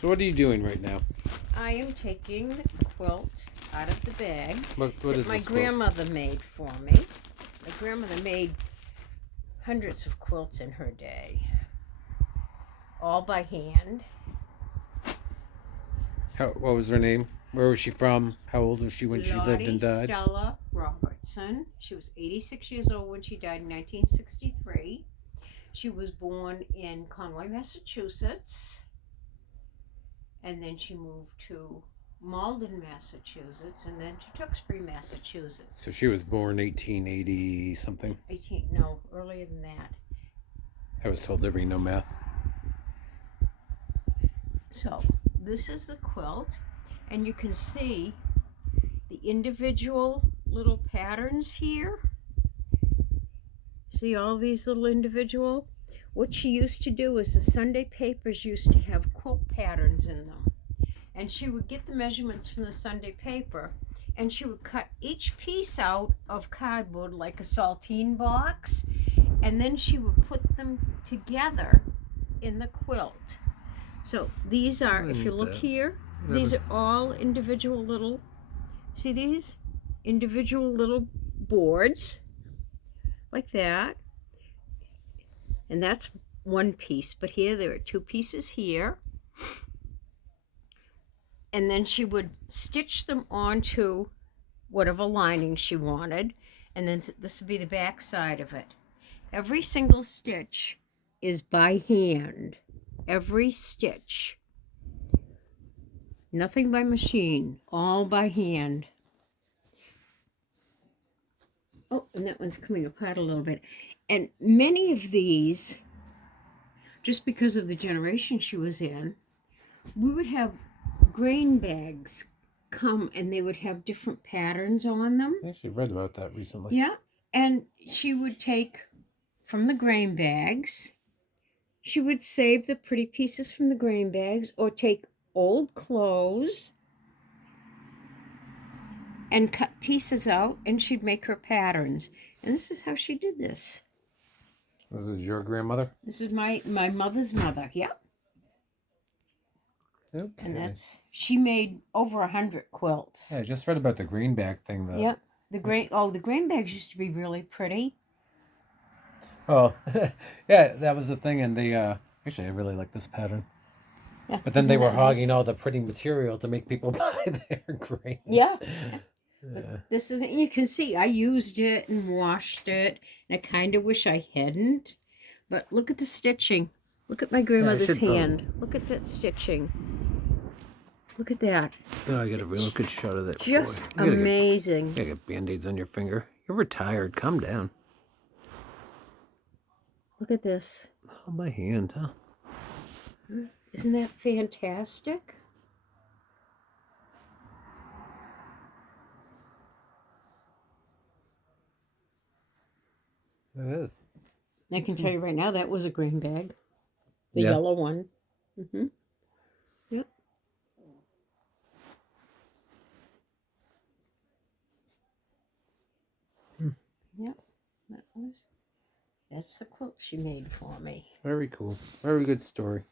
So what are you doing right now? I am taking the quilt out of the bag What that is my this quilt? grandmother made for me. My grandmother made hundreds of quilts in her day, all by hand. What was her name? Where was she from? How old was she when she lived and Lottie died? Stella Robertson. She was 86 years old when she died in 1963. She was born in Conway, Massachusetts, and then she moved to Malden, Massachusetts, and then to Tewksbury, Massachusetts. So she was born 1880 something. Earlier than that. I was told there'd be no math. So this is the quilt, and you can see the individual little patterns here. See all these little individual? What she used to do is the Sunday papers used to have quilt patterns in them. And she would get the measurements from the Sunday paper, and she would cut each piece out of cardboard like a saltine box, and then she would put them together in the quilt. So these are, if you look here, these are all individual little, see these? Individual little boards, like that. And that's one piece, but here there are two pieces here. And then she would stitch them onto whatever lining she wanted, and then this would be the back side of it. Every single stitch is by hand. Every stitch. Nothing by machine, all by hand. Oh, and that one's coming apart a little bit. And many of these, just because of the generation she was in, we would have grain bags come, and they would have different patterns on them. I actually read about that recently. Yeah, and she would take from the grain bags, she would save the pretty pieces from the grain bags, or take old clothes and cut pieces out, and she'd make her patterns. And this is how she did this. This is your grandmother? This is my mother's mother. Yep. Okay. And she made over 100 quilts. Yeah, I just read about the greenback thing though. Yep. The grain bags used to be really pretty. Oh, yeah, that was the thing, and they actually I really like this pattern. Yeah, but then they were hogging all the pretty material to make people buy their grain. Yeah. But this is, you can see I used it and washed it, and I kind of wish I hadn't. But look at the stitching. Look at my grandmother's hand. Look at that stitching. Look at that. Oh, I got a real good shot of that. Just amazing. You gotta get Band-Aids on your finger. You're retired. Calm down. Look at this. Oh, my hand, huh? Isn't that fantastic? It is. I can tell you right now, that was a green bag. The yellow one. Mm-hmm. Yep. Yep. That's the quilt she made for me. Very cool. Very good story.